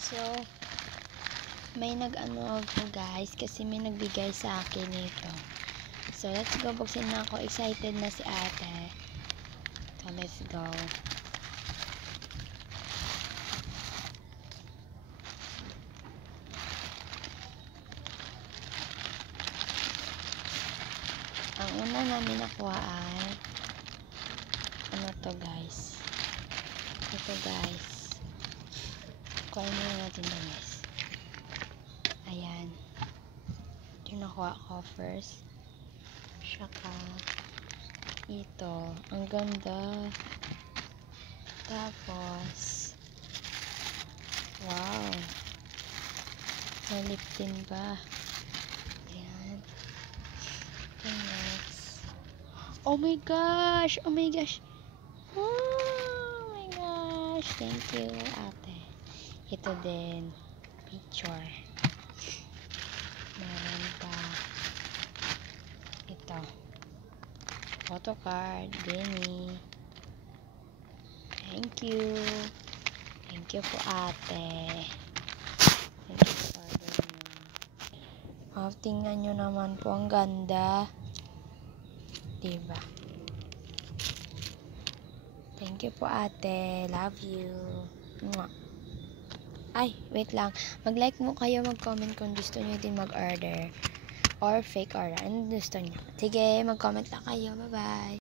So, may nag-ano ako guys, kasi may nagbigay sa akin nito. So, let's go. Buksin na ako. Excited na si ate. So, let's go. Ang una namin nakuha ay ano to guys. Ito guys. Kuha na natin na guys. Ayan. Ito nakuha ko first. Saka ito. Ang ganda. Tapos wow. May lip tint ba? Ayan. Okay, next. Oh my gosh! Oh my gosh! Oh my gosh! Thank you, ate. Ito din. Picture. Meron pa. Ito. Photo card. Benny. Thank you. Thank you po, ate. Thank you po, order nyo. Oh, tingnan nyo naman po. Ang ganda. Diba? Thank you po, ate. Love you. Mwah. Ay, wait lang. Mag-like mo kayo, mag-comment kung gusto nyo din mag-order. Or fake order. Ano gusto nyo? Sige, mag-comment lang kayo. Bye-bye.